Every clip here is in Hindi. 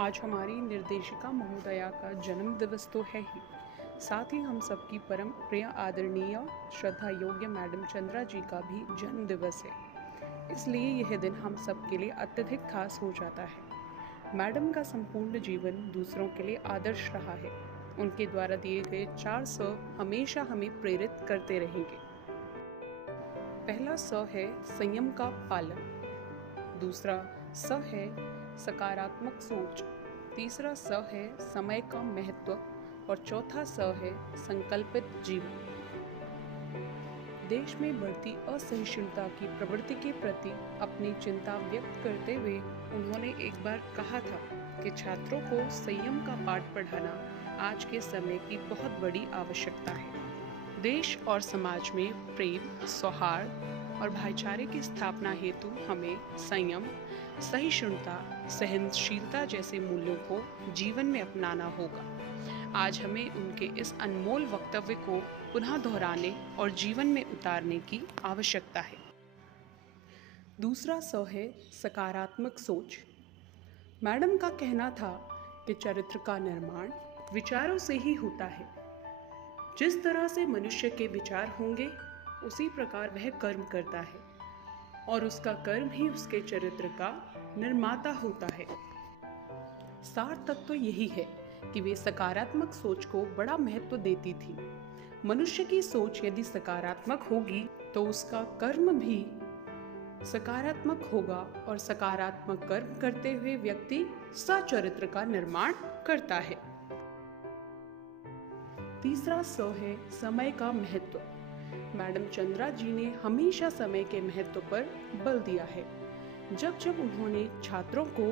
आज हमारी निर्देशिका महोदया का जन्म दिवस तो है ही, साथ ही हम सबकी परम प्रिय आदरणीय श्रद्धा योग्य मैडम चंद्रा जी का भी जन्म दिवस है। इसलिए यह दिन हम सब के लिए अत्यधिक खास हो जाता है। मैडम का संपूर्ण जीवन दूसरों के लिए आदर्श रहा है। उनके द्वारा दिए गए 4 स हमेशा हमें प्रेरित करते रहेंगे। पहला स है संयम का पालन, दूसरा स है सकारात्मक सोच, तीसरा स है समय का महत्व और चौथा स है संकल्पित जीवन। देश में बढ़ती असहिष्णुता की प्रवृत्ति के प्रति अपनी चिंता व्यक्त करते हुए उन्होंने एक बार कहा था कि छात्रों को संयम का पाठ पढ़ाना आज के समय की बहुत बड़ी आवश्यकता है। देश और समाज में प्रेम, सौहार्द और भाईचारे की स्थापना हेतु हमें संयम, सहिष्णुता, सहनशीलता जैसे मूल्यों को जीवन में अपनाना होगा। आज हमें उनके इस अनमोल वक्तव्य को पुनः दोहराने और जीवन में उतारने की आवश्यकता है। दूसरा स है सकारात्मक सोच। मैडम का कहना था कि चरित्र का निर्माण विचारों से ही होता है। जिस तरह से मनुष्य के विचार होंगे उसी प्रकार वह कर्म करता है और उसका कर्म ही उसके चरित्र का निर्माता होता है। सार तत्व यही है कि वे सकारात्मक सोच को बड़ा महत्व देती थी। मनुष्य की सोच यदि सकारात्मक होगी तो उसका कर्म भी सकारात्मक होगा और सकारात्मक कर्म करते हुए व्यक्ति सचरित्र का निर्माण करता है। तीसरा स है समय का महत्व। मैडम चंद्रा जी ने हमेशा समय के महत्व पर बल दिया है। जब जब उन्होंने छात्रों को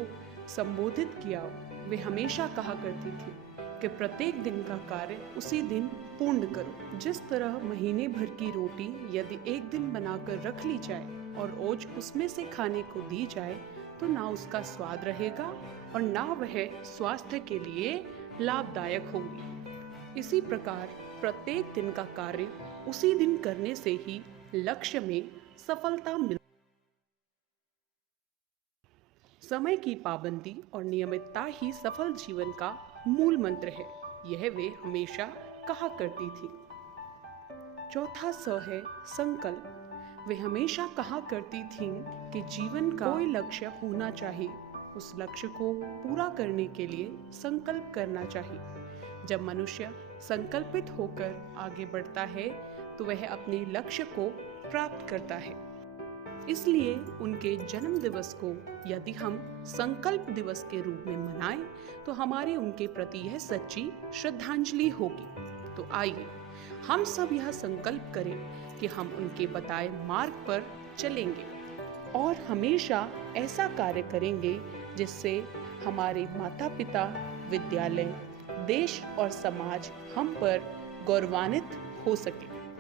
संबोधित किया, वे हमेशा कहा करती थी कि प्रत्येक दिन का कार्य उसी दिन पूर्ण करो। जिस तरह महीने भर की रोटी यदि एक दिन बनाकर रख ली जाए और रोज उसमें से खाने को दी जाए तो ना उसका स्वाद रहेगा और ना वह स्वास्थ्य के लिए लाभदायक होगी। इसी प्रकार प्रत्येक दिन का कार्य उसी दिन करने से ही लक्ष्य में सफलता मिलती। समय की पाबंदी और नियमितता ही सफल जीवन का मूल मंत्र है, यह वे हमेशा कहा करती थी। चौथा स है संकल्प। वे हमेशा कहा करती थीं कि जीवन का कोई लक्ष्य होना चाहिए, उस लक्ष्य को पूरा करने के लिए संकल्प करना चाहिए। जब मनुष्य संकल्पित होकर आगे बढ़ता है तो वह अपने लक्ष्य को प्राप्त करता है। इसलिए उनके जन्म दिवस को यदि हम संकल्प दिवस के रूप में मनाएं तो हमारी उनके प्रति यह सच्ची श्रद्धांजलि होगी। तो आइए हम सब यह संकल्प करें कि हम उनके बताए मार्ग पर चलेंगे और हमेशा ऐसा कार्य करेंगे जिससे हमारे माता पिता, विद्यालय, देश और समाज हम पर गौरवान्वित हो सके।